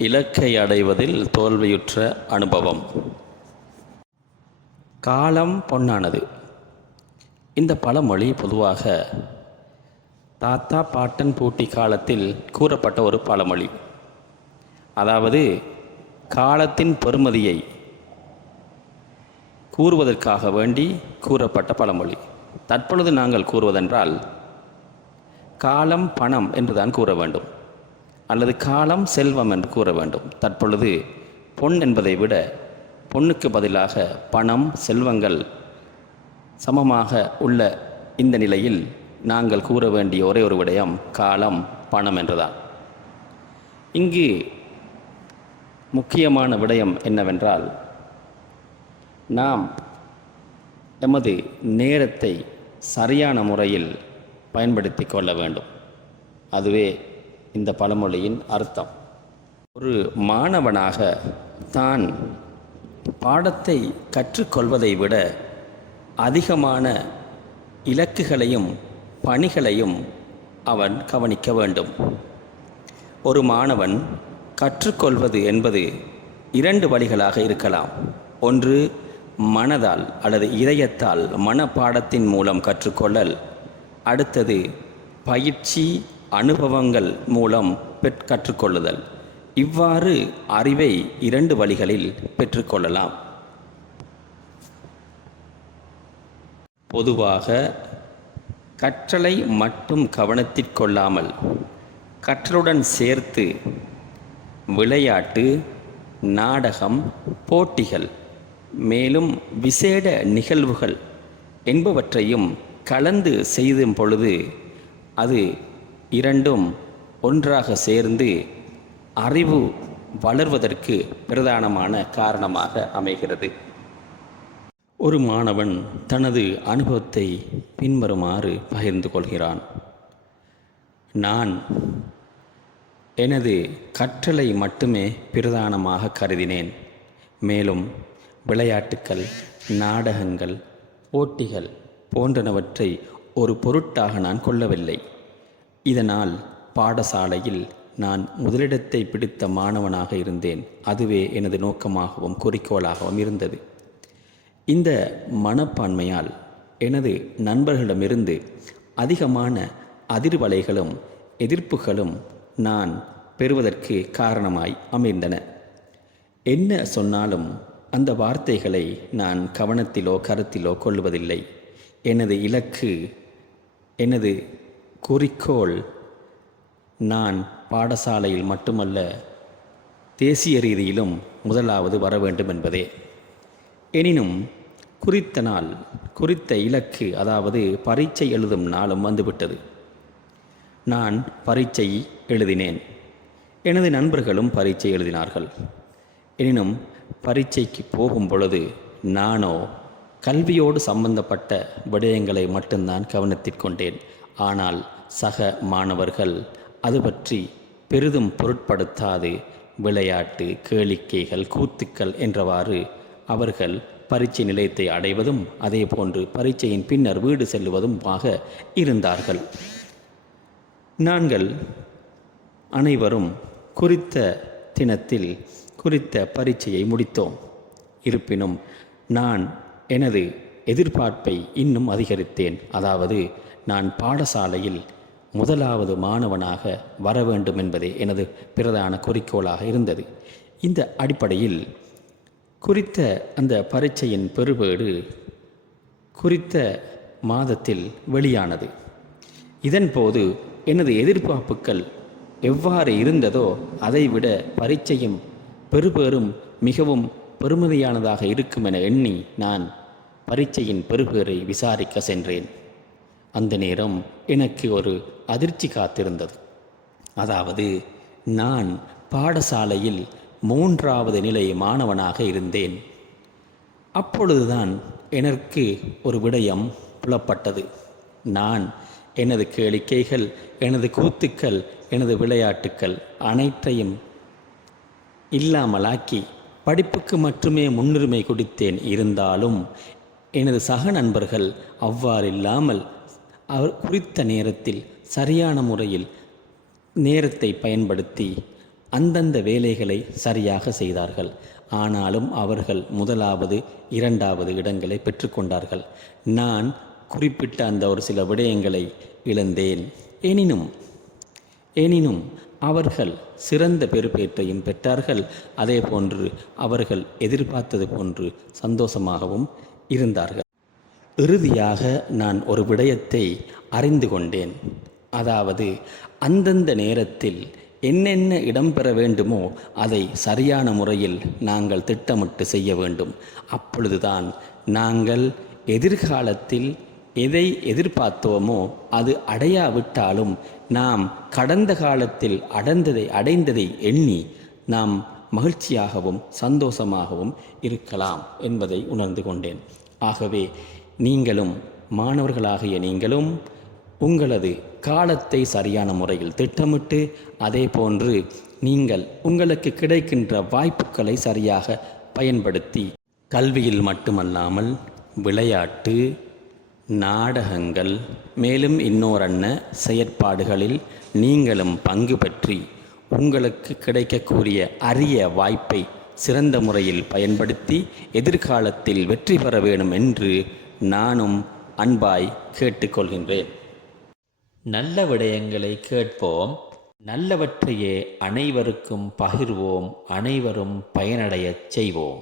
இலக்கை அடைவதில் தோல்வியுற்ற அனுபவம். காலம் பொன்னானது. இந்த பழமொழி பொதுவாக தாத்தா பாட்டன் பூட்டி காலத்தில் கூறப்பட்ட ஒரு பழமொழி. அதாவது காலத்தின் பெறுமதியை கூறுவதற்காக வேண்டி கூறப்பட்ட பழமொழி. தற்பொழுது நாங்கள் கூறுவதென்றால் காலம் பணம் என்றுதான் கூற வேண்டும், அல்லது காலம் செல்வம் என்று கூற வேண்டும். தற்பொழுது பொன் என்பதை விட பொன்னுக்கு பதிலாக பணம் செல்வங்கள் சமமாக உள்ள இந்த நிலையில் நாங்கள் கூற வேண்டிய ஒரே ஒரு விடயம் காலம் பணம் என்றுதான். இங்கு முக்கியமான விடயம் என்னவென்றால், நாம் எமது நேரத்தை சரியான முறையில் பயன்படுத்தி கொள்ள வேண்டும். அதுவே இந்த பழமொழியின் அர்த்தம். ஒரு மாணவனாக தான் பாடத்தை கற்றுக்கொள்வதை விட அதிகமான இலக்குகளையும் பணிகளையும் அவன் கவனிக்க வேண்டும். ஒரு மாணவன் கற்றுக்கொள்வது என்பது 2 வழிகளாக இருக்கலாம். ஒன்று மனதால் அல்லது இதயத்தால் மனப்பாடத்தின் மூலம் கற்றுக்கொள்ளல். அடுத்தது பயிற்சி அனுபவங்கள் மூலம் கற்றுக்கொள்ளுதல். இவ்வாறு அறிவை 2 வழிகளில் பெற்றுக்கொள்ளலாம். பொதுவாக கற்றலை மட்டும் கவனத்திற்கொள்ளாமல் கற்றலுடன் சேர்த்து விளையாட்டு, நாடகம், போட்டிகள், மேலும் விசேட நிகழ்வுகள் என்பவற்றையும் கலந்து செய்யும் பொழுது அது 2ம் ஒன்றாக சேர்ந்து அறிவு வளர்வதற்கு பிரதானமான காரணமாக அமைகிறது. ஒரு மாணவன் தனது அனுபவத்தை பின்வருமாறு பகிர்ந்து கொள்கிறான். நான் எனது கற்றலை மட்டுமே பிரதானமாக கருதினேன். மேலும் விளையாட்டுக்கள், நாடகங்கள், போட்டிகள் போன்றனவற்றை ஒரு பொருட்டாக நான் கொள்ளவில்லை. இதனால் பாடசாலையில் நான் முதலிடத்தை பிடித்த மாணவனாக இருந்தேன். அதுவே எனது நோக்கமாகவும் குறிக்கோளாகவும் இருந்தது. இந்த மனப்பான்மையால் எனது நண்பர்களிடமிருந்து அதிகமான அதிர்வலைகளும் எதிர்ப்புகளும் நான் பெறுவதற்கு காரணமாய் அமைந்தன. என்ன சொன்னாலும் அந்த வார்த்தைகளை நான் கவனத்திலோ கருத்திலோ கொள்வதில்லை. எனது இலக்கு, எனது குறிக்கோள் நான் பாடசாலையில் மட்டுமல்ல தேசிய ரீதியிலும் முதலாவது வர வேண்டும் என்பதே. எனினும் குறித்த நாள், குறித்த இலக்கு, அதாவது பரீட்சை எழுதும் நாளும் வந்துவிட்டது. நான் பரீட்சை எழுதினேன். எனது நண்பர்களும் பரீட்சை எழுதினார்கள். எனினும் பரீட்சைக்கு போகும் பொழுது நானோ கல்வியோடு சம்பந்தப்பட்ட விடயங்களை மட்டும்தான் கவனத்திற்கொண்டேன். ஆனால் சக மாணவர்கள் அது பற்றி பெரிதும் பொருட்படுத்தாது விளையாட்டு, கேளிக்கைகள், கூத்துக்கள் என்றவாறு அவர்கள் பரீட்சை நிலையத்தை அடைவதும் அதே போன்று பரீட்சையின் பின்னர் வீடு செல்லுவதுமாக இருந்தார்கள். நாங்கள் அனைவரும் குறித்த தினத்தில் குறித்த பரீட்சையை முடித்தோம். இருப்பினும் நான் எனது எதிர்பார்ப்பை இன்னும் அதிகரித்தேன். அதாவது நான் பாடசாலையில் முதலாவது மாணவனாக வர வேண்டும் என்பதே எனது பிரதான குறிக்கோளாக இருந்தது. இந்த அடிப்படையில் குறித்த அந்த பரீட்சையின் பெறுபேடு குறித்த மாதத்தில் வெளியானது. இதன்போது எனது எதிர்பார்ப்புகள் எவ்வாறு இருந்ததோ அதைவிட பரீட்சையும் பெறுபேறும் மிகவும் பெருமதியானதாக இருக்கும் என எண்ணி நான் பரீட்சையின் பெறுபேறை விசாரிக்க சென்றேன். அந்த நேரம் எனக்கு ஒரு அதிர்ச்சி காத்திருந்தது. அதாவது நான் பாடசாலையில் 3வது நிலை மாணவனாக இருந்தேன். அப்பொழுதுதான் எனக்கு ஒரு விடயம் புலப்பட்டது. நான் எனது கேளிக்கைகள், எனது கூத்துக்கள், எனது விளையாட்டுக்கள் அனைத்தையும் இல்லாமலாக்கி படிப்புக்கு மட்டுமே முன்னுரிமை கொடுத்தேன். இருந்தாலும் எனது சக நண்பர்கள் அவ்வாறில்லாமல் அவர் குறித்த நேரத்தில் சரியான முறையில் நேரத்தை பயன்படுத்தி அந்தந்த வேலைகளை சரியாக செய்தார்கள். ஆனாலும் அவர்கள் முதலாவது இரண்டாவது இடங்களை பெற்றுக்கொண்டார்கள். நான் குறிப்பிட்ட அந்த ஒரு சில விடயங்களை இழந்தேன். எனினும் அவர்கள் சிறந்த பெறுபேற்றையும் பெற்றார்கள். அதே போன்று அவர்கள் எதிர்பார்த்தது போன்று சந்தோஷமாகவும் இருந்தார்கள். இறுதியாக நான் ஒரு விடயத்தை அறிந்து கொண்டேன். அதாவது அந்தந்த நேரத்தில் என்னென்ன இடம்பெற வேண்டுமோ அதை சரியான முறையில் நாங்கள் திட்டமிட்டு செய்ய வேண்டும். அப்பொழுதுதான் நாங்கள் எதிர்காலத்தில் எதை எதிர்பார்த்தோமோ அது அடையாவிட்டாலும் நாம் கடந்த காலத்தில் அடைந்ததை எண்ணி நாம் மகிழ்ச்சியாகவும் சந்தோஷமாகவும் இருக்கலாம் என்பதை உணர்ந்து கொண்டேன். ஆகவே நீங்களும் மாணவர்களாகிய நீங்களும் உங்களது காலத்தை சரியான முறையில் திட்டமிட்டு அதே போன்று நீங்கள் உங்களுக்கு கிடைக்கின்ற வாய்ப்புகளை சரியாக பயன்படுத்தி கல்வியில் மட்டுமல்லாமல் விளையாட்டு, நாடகங்கள், மேலும் இன்னோரன்ன செயற்பாடுகளில் நீங்களும் பங்கு பற்றி உங்களுக்கு கிடைக்கக்கூடிய அரிய வாய்ப்பை சிறந்த முறையில் பயன்படுத்தி எதிர்காலத்தில் வெற்றி பெற வேண்டும் என்று நானும் அன்பாய் கேட்டுக்கொள்கின்றேன். நல்ல விடயங்களை கேட்போம், நல்லவற்றையே அனைவருக்கும் பகிர்வோம், அனைவரும் பயனடையச் செய்வோம்.